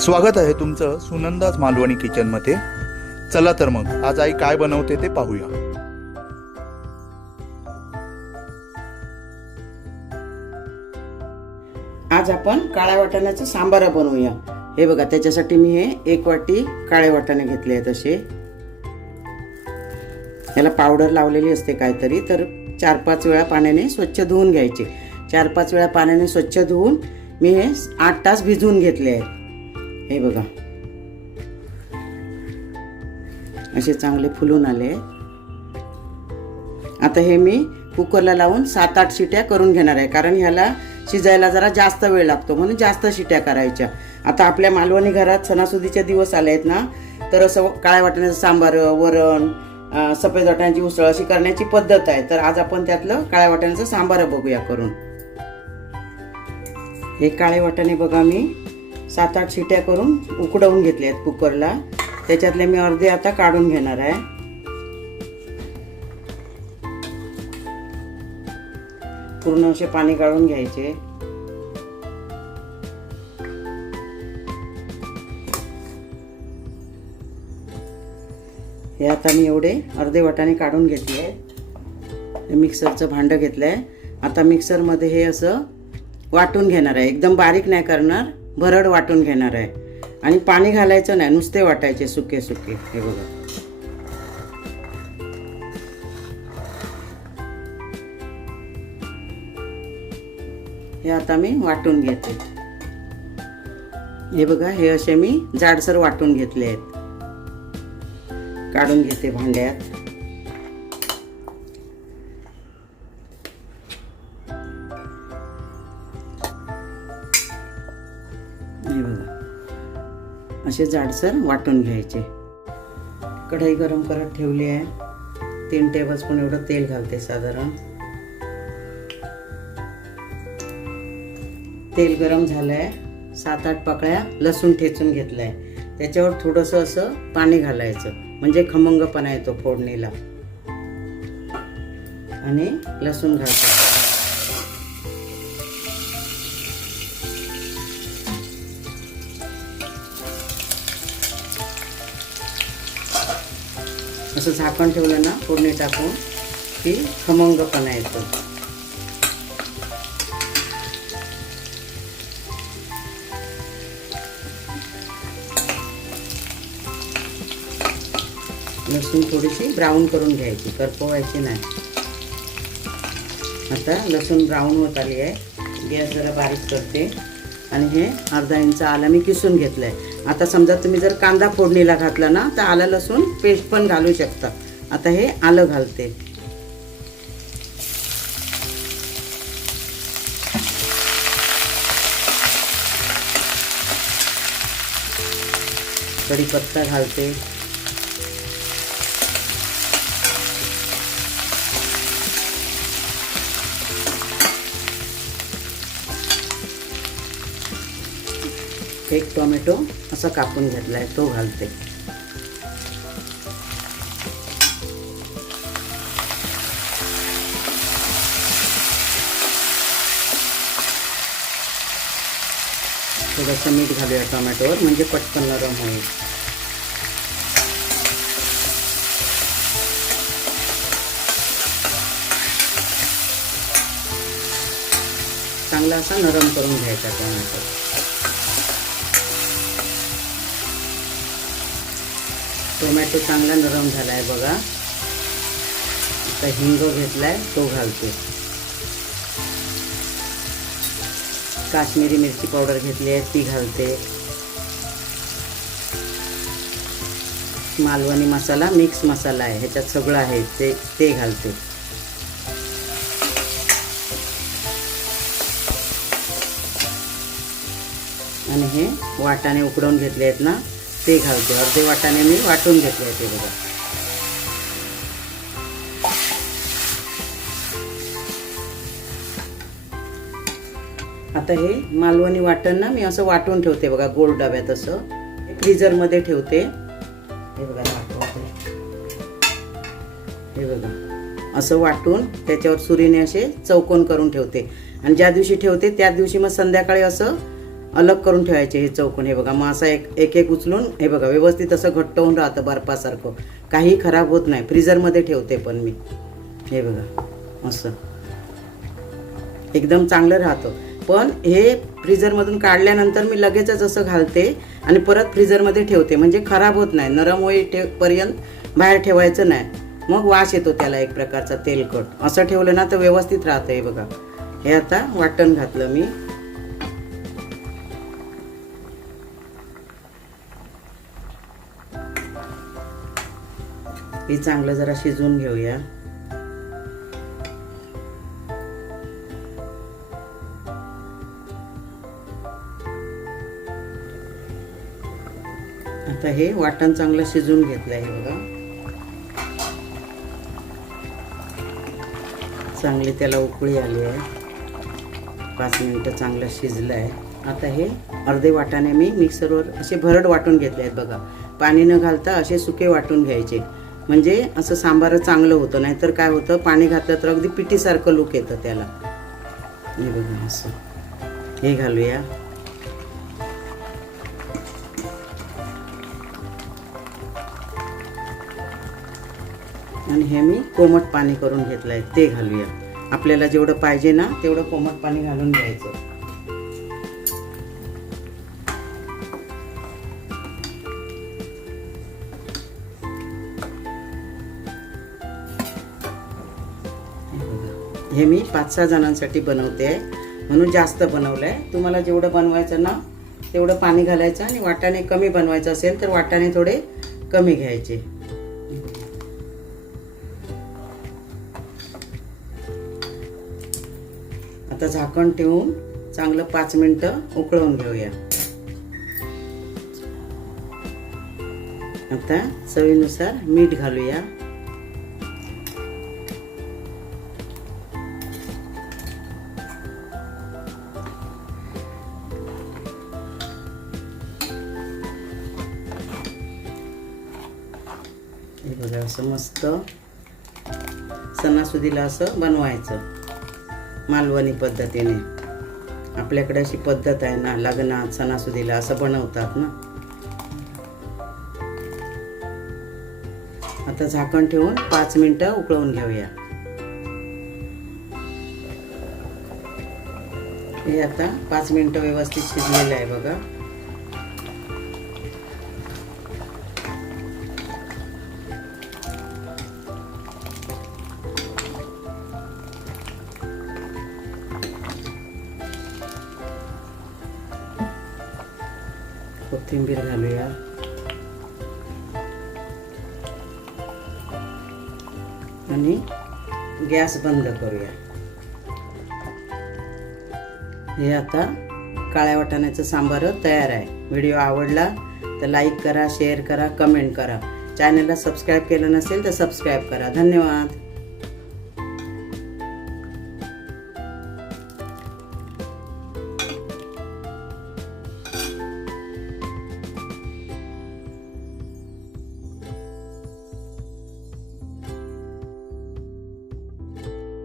स्वागत आहे तुमचं सुनंदाज मालवणी किचनमध्ये चला तर मग आज आई काय बनवते ते पाहूया. आज आपण काळ्या वाटाण्याचं सांबार बनवूया. हे बघा त्याच्यासाठी मी हे एक वाटी काळे वाटाणे घेतले आहेत असे. याला पावडर लावलेली असते काहीतरी तर चार पाच वेळा पाण्याने स्वच्छ धुवून घ्यायचे. चार पाच वेळा पाण्याने स्वच्छ धुवून मी हे आठ तास भिजवून घेतले आहे हे बघा. असे चांगले फुलून आले. आता हे मी कुकरला लावून सात आठ शिट्या करून घेणार आहे. कारण ह्याला शिजायला जरा जास्त वेळ लागतो. म्हणून जास्त शिट्या करायच्या. आता आपल्या मालवणी घरात सणासुदीचे दिवस आले आहेत ना तर असं काळ्या वाटण्याचं सांबार वरण सफेद वाटण्याची उसळ अशी करण्याची पद्धत आहे. तर आज आपण त्यातलं काळ्या वाटण्याचं सांबार बघूया करून. हे काळे वाटाणे बघा मी. सात आठ शिट्या करून उकडवून घेतल्या आहेत कुकरला. त्याच्यातले मी अर्धे आता काढून घेणार आहे. पूर्ण असे पाणी काढून घ्यायचे. हे आता मी एवढे अर्धे वाटाने काढून घेतले आहे मिक्सरचं भांडं घेतलं आहे आता मिक्सरमध्ये हे असं वाटून घेणार आहे. एकदम बारीक नाही करणार. भरड वाटून घेणार आहे. आणि पाणी घालायचं नाही नुसते वाटायचे सुके सुके. हे बघा. हे आता मी वाटून घेते. हे बघा हे असे मी जाडसर वाटून घेतले आहेत. काढून घेते भांड्यात. हे बघा. असे जाडसर वाटून घ्यायचे. कढई गरम करत ठेवली आहे. तीन टेबलस्पून एवढं तेल घालते साधारण. तेल गरम झालंय. सात आठ पकळ्या लसूण ठेचून घेतलाय. त्याच्यावर थोडंसं असं पाणी घालायचं. म्हणजे खमंगपणा येतो फोडणीला. आणि लसूण घालतो असं झाकण ठेवलं ना फोडणी टाकून की खमंगपणा येतो. लसूण थोडीशी ब्राऊन करून घ्यायची करपवायची नाही. आता लसूण ब्राऊन होत आली आहे. गॅस जरा बारीक करते. आणि हे अर्धा इंच आलं. मी किसून घेतलं आहे आता समजा तुम्ही जर कांदा फोडणीला घातला ना तर आलं लसूण पेस्ट पण घालू शकता. आता हे आलं घालते. कढीपत्ता घालते. एक टोमॅटो असा कापून घेतला आहे तो घालते. थोडंसं मीठ घालूया टोमॅटोवर म्हणजे पटकन नरम होईल. चांगला असा नरम करून घ्यायचा टोमॅटो. टोमॅटो चांगला नरम झाला आहे बघा. आता हिंग घेतला आहे तो घालते. काश्मीरी मिरची पावडर घेतली आहे ती घालते. मालवणी मसाला मिक्स मसाला आहे ह्याच्यात सगळं आहे ते ते घालते. आणि हे वाटाणे उकडवून घेतले आहेत ना? ते घालते. अर्धे वाटाने मी वाटून घेतले ते बघा. आता हे मालवणी वाटण ना मी असं वाटून ठेवते बघा गोल डब्यात असं. फ्रीजरमध्ये ठेवते. हे बघा हे बघा. असं वाटून त्याच्यावर सुरीने असे चौकोन करून ठेवते. आणि ज्या दिवशी ठेवते त्या दिवशी मग संध्याकाळी असं अलग करून ठेवायचे हे चौकोन. हे बघा मग असा एक एक एक उचलून हे बघा व्यवस्थित असं घट्ट होऊन राहतं बर्फासारखं. काही खराब होत नाही. फ्रीजरमध्ये ठेवते पण मी. हे बघा असं एकदम चांगलं राहतं. पण हे फ्रीजरमधून काढल्यानंतर मी लगेचच असं घालते आणि परत फ्रीजरमध्ये ठेवते. म्हणजे खराब होत नाही. नरम होईपर्यंत ठेवपर्यंत बाहेर ठेवायचं नाही. मग वास येतो त्याला एक प्रकारचा तेलकट. असं ठेवलं ना तर व्यवस्थित राहतं हे बघा. हे आता वाटण घातलं मी. हे चांगलं जरा शिजवून घेऊया. आता हे वाटण चांगलं शिजवून घेतलं आहे बघा. चांगली त्याला उकळी आली आहे. पाच मिनटं चांगलं शिजलं आहे. आता हे अर्धे वाटाणे मी मिक्सरवर असे भरड वाटून घेतले आहेत बघा. पाणी न घालता असे सुके वाटून घ्यायचे. म्हणजे असं सांबार चांगलं होतं नाहीतर काय होतं पाणी घातलं तर अगदी पिठीसारखं लूक येतं त्याला. हे बघा असं. हे घालूया. आणि हे मी कोमट पाणी करून घेतलं आहे ते घालूया. आपल्याला जेवढं पाहिजे ना तेवढं कोमट पाणी घालून घ्यायचं. हे मी पाच सहा जणांसाठी बनवते आहे. म्हणून जास्त बनवलं आहे. तुम्हाला जेवढं बनवायचं ना तेवढं पाणी घालायचं आणि वाटाणे कमी बनवायचं असेल तर वाटाणे थोडे कमी घ्यायचे. आता झाकण ठेवून चांगलं पाच मिनटं उकळवून घेऊया. आता चवीनुसार मीठ घालूया. हे बघा असं मस्त सणासुदीला असं बनवायचं. मालवणी पद्धतीने. आपल्याकडे अशी पद्धत आहे ना लग्नात सणासुदीला असं बनवतात ना. आता झाकण ठेवून पाच मिनटं उकळवून घेऊया. हे आता पाच मिनटं व्यवस्थित शिजलेलं आहे बघा. कोथिंबीर घालूया आणि गॅस बंद करूया. हे आता काळ्या वाटाण्याचं सांबार तयार आहे. व्हिडिओ आवडला तर लाईक करा शेअर करा कमेंट करा. चॅनलला सबस्क्राईब केलं नसेल तर सबस्क्राईब करा. धन्यवाद.